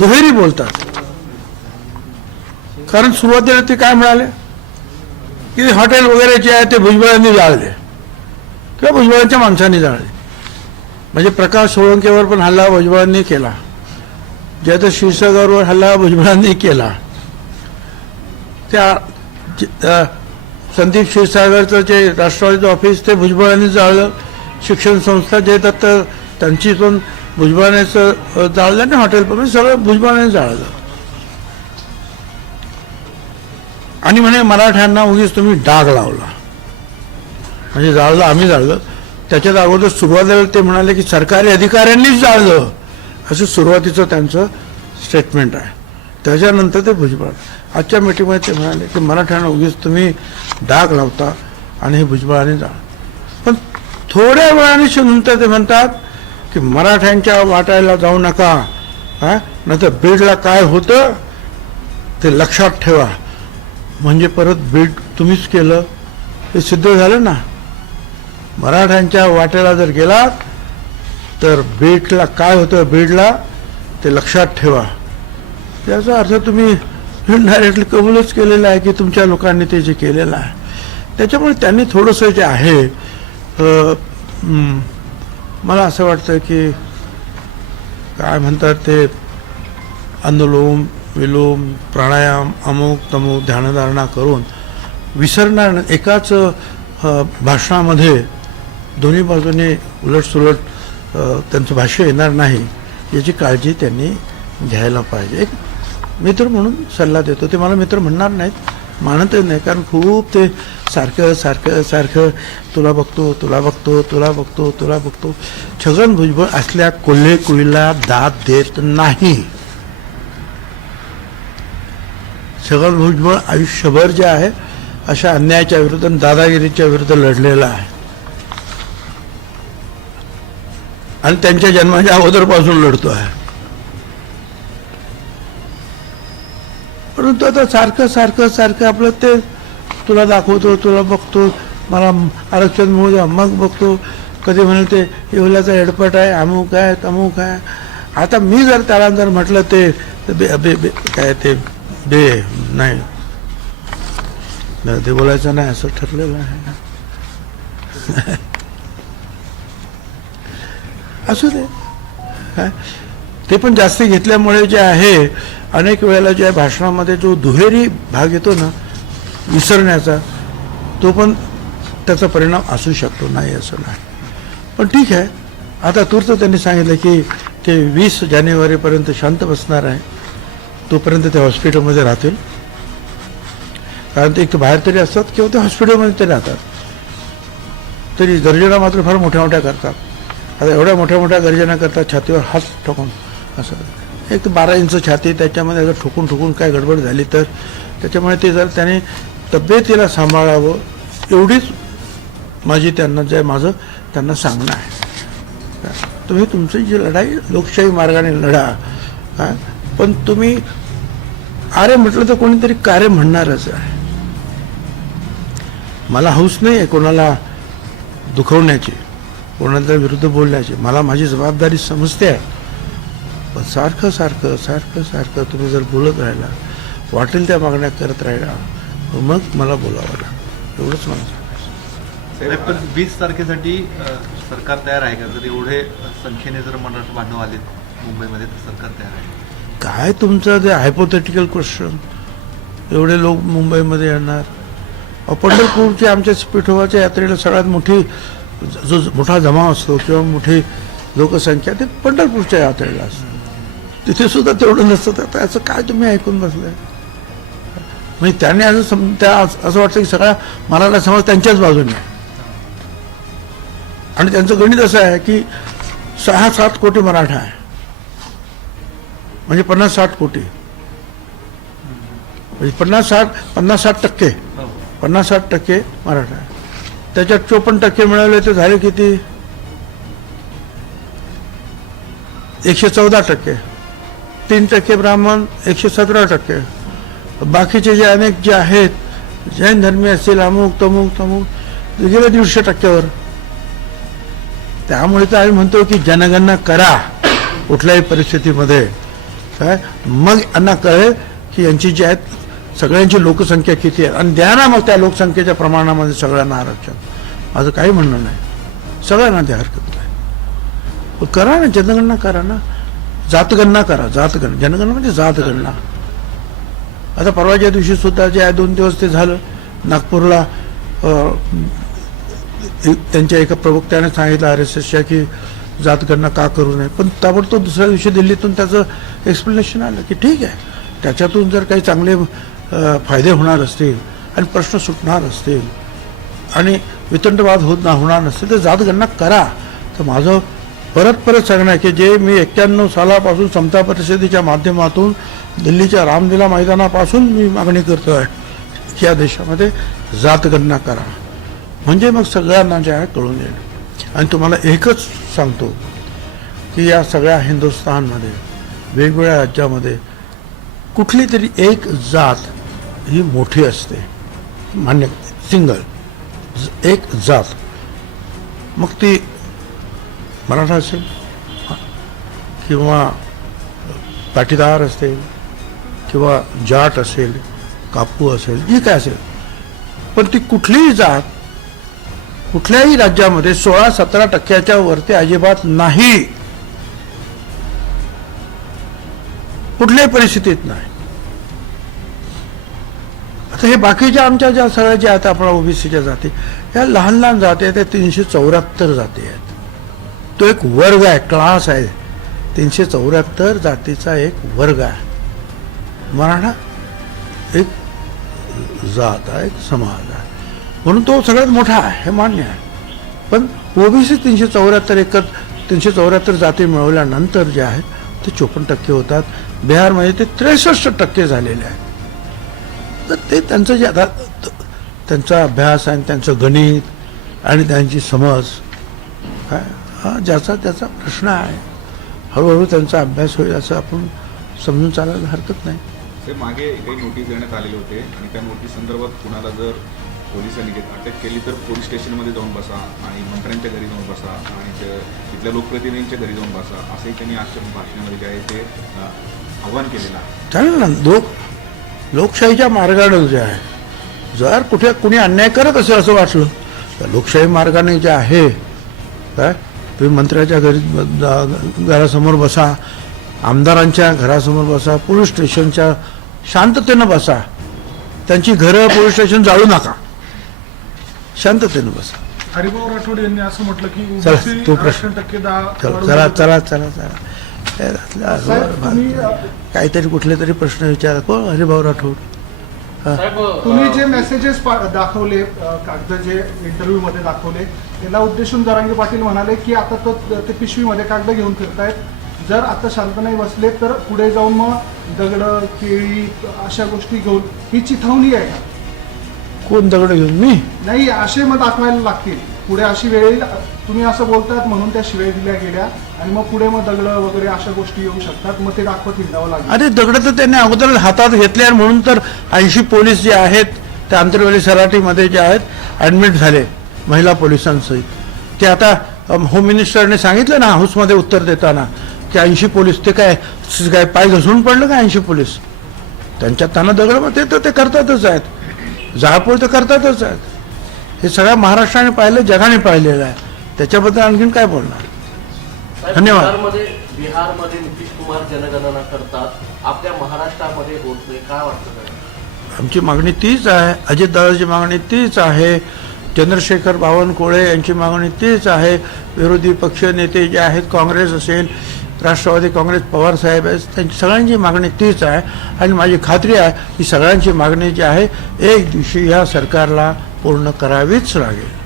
दुहेरी बोलतात कारण सुरुवातीला ते काय म्हणाले की हॉटेल वगैरे जे आहे ते भुजबळांनी जाळले किंवा भुजबळांच्या माणसांनी जाळले म्हणजे प्रकाश सोळंकेवर पण हल्ला भुजबळांनी केला तर शिवसागरवर हल्ला भुजबळांनी केला त्या संदीप क्षीरसागरचं जे राष्ट्रवादीचं ऑफिस ते भुजबळांनी जाळलं शिक्षण संस्था जे येतात तर त्यांची पण भुजबळांचं जाळलं आणि हॉटेल पण म्हणजे सगळं भुजबळाने जाळलं आणि म्हणे मराठ्यांना उगीच तुम्ही डाग लावला म्हणजे जाळलं आम्ही जाळलं त्याच्यात अगोदर सुरुवातीला ते म्हणाले की सरकारी अधिकाऱ्यांनीच जाळलं असं सुरुवातीचं त्यांचं स्टेटमेंट आहे त्याच्यानंतर ते भुजबळ आजच्या मीटिंगमध्ये ते म्हणाले की मराठ्यांना उगीच तुम्ही डाग लावता आणि हे भुजबळाने जाळ पण थोड्या वेळाने नंतर ते म्हणतात की मराठ्यांच्या वाटायला जाऊ नका हां नंतर बीडला काय होतं ते लक्षात ठेवा म्हणजे परत बीड तुम्हीच केलं हे सिद्ध झालं ना मराठ्यांच्या वाट्याला जर गेलात तर बीडला काय होतं बीडला ते लक्षात ठेवा त्याचा अर्थ तुम्ही डायरेक्टली कबूलच केलेला आहे की तुमच्या लोकांनी ते जे केलेलं आहे त्याच्यामुळे त्यांनी थोडंसं जे आहे मला असं वाटतं की काय म्हणतात ते अनुलोम विलोम प्राणायाम अमुक तमुक ध्यानधारणा करून विसरणार एकाच भाषणामध्ये दोन्ही बाजूने उलटसुलट त्यांचं भाष्य येणार नाही याची काळजी त्यांनी घ्यायला पाहिजे एक मित्र म्हणून सल्ला देतो ते मला मित्र म्हणणार नाहीत मानत नाही कारण खूप ते सारखं सारखं सारखं तुला बघतो तुला बघतो तुला बघतो तुला बघतो छगन भुजबळ असल्या कोल्हे कुळीला दाद देत नाही छगन भुजबळ आयुष्यभर जे आहे अशा अन्यायाच्या विरुद्ध दादागिरीच्या विरुद्ध लढलेला आहे आणि त्यांच्या जन्माच्या अगोदरपासून लढतो आहे परंतु आता सारखं सारखं सारखं आपलं ते तुला दाखवतो तुला बघतो मला आरक्षण मिळू द्या मग बघतो कधी म्हणेल ते येवल्याचा हेडपट आहे अमुक आहे तमुक आहे आता मी जर त्याला जर म्हटलं ते बे बे बे काय ते बे नाही ते बोलायचं नाही असं ठरलेलं आहे असू दे ते पण जास्ती घेतल्यामुळे जे आहे अनेक वेळेला ज्या भाषणामध्ये जो दुहेरी भाग येतो ना विसरण्याचा तो पण त्याचा परिणाम असू शकतो नाही असं नाही पण ठीक आहे आता तूर्त त्यांनी सांगितलं की ते वीस जानेवारीपर्यंत शांत बसणार आहे तोपर्यंत ते हॉस्पिटलमध्ये राहतील कारण ते एक तर बाहेर तरी असतात किंवा ते हॉस्पिटलमध्ये तरी राहतात तरी गर्जना मात्र फार मोठ्या मोठ्या करतात आता एवढ्या मोठ्या मोठ्या गर्जना करतात छातीवर हात टाकून असं एक बारा इंच छाती त्याच्यामध्ये जर ठोकून ठोकून काय गडबड झाली तर त्याच्यामुळे ते जर त्याने तब्येतीला सांभाळावं एवढीच माझी त्यांना जे माझं त्यांना सांगणं आहे तुम्ही तुमची जी लढाई लोकशाही मार्गाने लढा हां पण तुम्ही अरे म्हटलं तर कोणीतरी कार्य म्हणणारच आहे मला हौस नाही आहे कोणाला दुखवण्याची कोणाच्या विरुद्ध बोलण्याची मला माझी जबाबदारी समजते आहे पण सारखं सारखं सारखं सारखं तुम्ही जर बोलत राहिला वाटेल त्या मागण्या करत राहिला मग मला बोलावं लागलं एवढंच मला पण वीस तारखेसाठी सरकार तयार आहे का जर एवढे संख्येने जर मराठा बांधव आले मुंबईमध्ये तर सरकार तयार आहे काय तुमचं जे हायपोथेटिकल क्वेश्चन एवढे लोक मुंबईमध्ये येणार पंढरपूरची आमच्या पिठोबाच्या यात्रेला सगळ्यात मोठी जो मोठा जमाव असतो किंवा मोठी लोकसंख्या ते पंढरपूरच्या यात्रेला असतो तिथे सुद्धा तेवढं नसतं तर त्याचं काय तुम्ही ऐकून बसलंय म्हणजे त्यांनी असं सम त्या असं वाटतं की सगळा मराठा समज त्यांच्याच बाजूने आणि त्यांचं गणित असं आहे की सहा सात कोटी मराठा आहे म्हणजे पन्नास साठ कोटी म्हणजे पन्नास साठ पन्नास साठ टक्के हो. पन्नास साठ टक्के मराठा त्याच्यात चोपन्न टक्के मिळवले तर झाले किती एकशे चौदा टक्के तीन टक्के ब्राह्मण एकशे सतरा टक्के बाकीचे जे अनेक जे आहेत जैन धर्मी असतील अमुक तमुक तमुक गेले दीडशे टक्क्यावर त्यामुळे तर आम्ही म्हणतो की जनगणना करा कुठल्याही परिस्थितीमध्ये काय मग यांना कळेल की यांची जी आहेत सगळ्यांची लोकसंख्या किती आहे आणि द्या ना मग त्या लोकसंख्येच्या प्रमाणामध्ये सगळ्यांना आरक्षण माझं काही म्हणणं नाही सगळ्यांना ते हरकत नाही करा ना जनगणना करा ना जातगणना करा जातगण जनगणना म्हणजे जातगणना आता परवाच्या दिवशी सुद्धा जे आहे दोन दिवस ते झालं नागपूरला त्यांच्या एका प्रवक्त्याने सांगितलं आर एस एसच्या की जातगणना का करू नये पण ताबडतोब दुसऱ्या दिवशी दिल्लीतून त्याचं एक्सप्लेनेशन आलं की ठीक आहे त्याच्यातून जर काही चांगले फायदे होणार असतील आणि प्रश्न सुटणार असतील आणि वितंडवाद होत ना होणार नसतील तर जातगणना करा तर माझं परत परत सांगण्या की जे मी एक्क्याण्णव सालापासून समता परिषदेच्या माध्यमातून दिल्लीच्या रामलीला मैदानापासून मी मागणी करतो आहे या देशामध्ये जातगणना करा म्हणजे मग सगळ्यांना जे आहे कळून येईल आणि तुम्हाला एकच सांगतो की या सगळ्या हिंदुस्थानमध्ये वेगवेगळ्या राज्यामध्ये कुठली तरी एक जात ही मोठी असते मान्य सिंगल एक जात मग ती मराठा असेल किंवा पाटीदार असेल किंवा जाट असेल कापू असेल जी काय असेल पण ती कुठलीही जात कुठल्याही राज्यामध्ये सोळा सतरा टक्क्याच्या वरती अजिबात नाही कुठल्याही परिस्थितीत नाही आता हे बाकीच्या आमच्या ज्या सगळ्या ज्या आहेत आपल्या ओबीसीच्या जाती या लहान लहान जाती आहेत त्या तीनशे चौऱ्याहत्तर जाती आहेत तो एक वर्ग आहे क्लास आहे तीनशे चौऱ्याहत्तर जातीचा एक वर्ग आहे मराठा एक जात आहे एक समाज आहे म्हणून तो सगळ्यात मोठा आहे हे मान्य आहे पण ओबीसी तीनशे चौऱ्याहत्तर एकत्र तीनशे चौऱ्याहत्तर जाती मिळवल्यानंतर जे आहेत ते चोपन्न टक्के होतात बिहारमध्ये ते त्रेसष्ट टक्के झालेले आहेत तर ते त्यांचं जे आता त्यांचा अभ्यास आणि त्यांचं गणित आणि त्यांची समज काय हा ज्याचा त्याचा प्रश्न आहे हळूहळू त्यांचा अभ्यास होईल असं आपण समजून चालायला हरकत नाही ते मागे काही नोटीस देण्यात आलेले होते आणि त्या नोटीस संदर्भात कुणाला जर पोलिसांनी अटक केली तर पोलीस स्टेशनमध्ये जाऊन बसा आणि मंत्र्यांच्या घरी जाऊन बसा आणि तिथल्या लोकप्रतिनिधींच्या घरी जाऊन बसा असंही त्यांनी आजच्या भाषणामध्ये जे आहे ते आव्हान केलेलं आहे चालेल ना लोक लोकशाहीच्या मार्गानं जे आहे जर कुठे कुणी अन्याय करत असेल असं वाटलं तर लोकशाही मार्गाने जे आहे काय तुम्ही मंत्र्याच्या घरी घरासमोर बसा आमदारांच्या घरासमोर बसा पोलीस स्टेशनच्या शांततेनं बसा त्यांची घरं पोलीस स्टेशन जाळू नका शांततेनं बसा हरिभाऊ राठोड यांनी असं म्हटलं की तो प्रश्न चला चला चला चला काहीतरी कुठले तरी प्रश्न विचारा कोण हरिभाऊ राठोड तुम्ही जे मेसेजेस दाखवले कागद जे इंटरव्ह्यू मध्ये दाखवले याला उद्देशून दरांगे पाटील म्हणाले की आता तो ते पिशवीमध्ये कागद घेऊन फिरतायत जर आता शांत नाही बसले तर पुढे जाऊन मग दगड केळी अशा गोष्टी घेऊन ही चिथावणी आहे का कोण दगड घेऊन मी नाही असे मग दाखवायला लागतील पुढे अशी वेळ तुम्ही असं बोलतात म्हणून त्या शिवे दिल्या गेल्या आणि मग पुढे मग दगड वगैरे अशा गोष्टी येऊ शकतात मग ते दाखवत हिंडावं लागेल अरे दगड तर त्यांनी अगोदर हातात घेतले म्हणून तर ऐंशी पोलीस जे आहेत ते आंतरवाली सराटीमध्ये जे आहेत ऍडमिट झाले महिला पोलिसांसहित ते आता होम मिनिस्टरने सांगितलं ना हाऊसमध्ये उत्तर देताना की ऐंशी पोलीस ते काय काय पाय घसरून पडलं का ऐंशी पोलीस त्यांच्या त्यांना दगड ते तर ते करतातच आहेत जाळपोळ तर करतातच आहेत हे सगळ्या महाराष्ट्राने पाहिलं जगाने पाहिलेलं आहे त्याच्याबद्दल आणखीन काय बोलणार धन्यवाद बिहारमध्ये नितीश कुमार जनगणना करतात आपल्या महाराष्ट्रामध्ये आमची मागणी तीच आहे अजितदादाची मागणी तीच आहे चंद्रशेखर बावनकुळे यांची मागणी तीच आहे विरोधी पक्ष नेते जे आहेत काँग्रेस असेल राष्ट्रवादी काँग्रेस पवारसाहेब आहेत त्यांची सगळ्यांची मागणी तीच आहे आणि माझी खात्री आहे की सगळ्यांची मागणी जी आहे एक दिवशी ह्या सरकारला पूर्ण करावीच लागेल